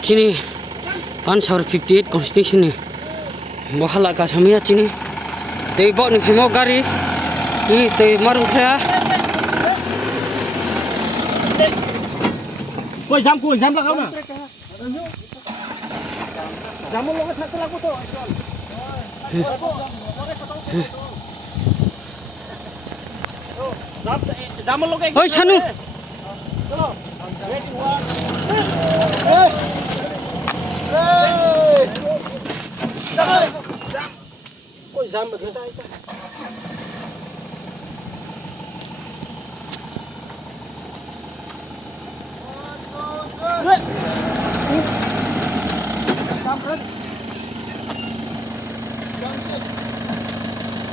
Sini 158 constitution ni. Bahala ka samia sini. Tei bok ni phemo gari. Ni tei maru khaya. Koi jam lah kau na. Jamu lo satu lagu tu. Jamu lo kayak. Oi Sanu. Koi jam betul.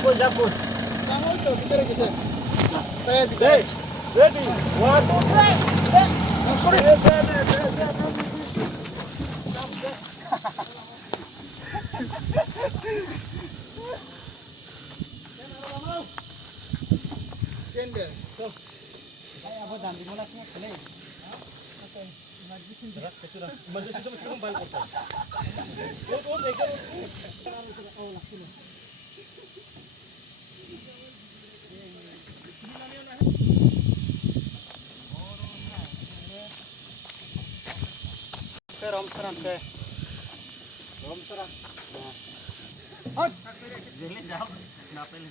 Koi jam koi. Kamu itu kita lagi sih. Saya Ready. 1, Rom seram se. Rom serang. Hot. Jadi jauh. Kenapa ini?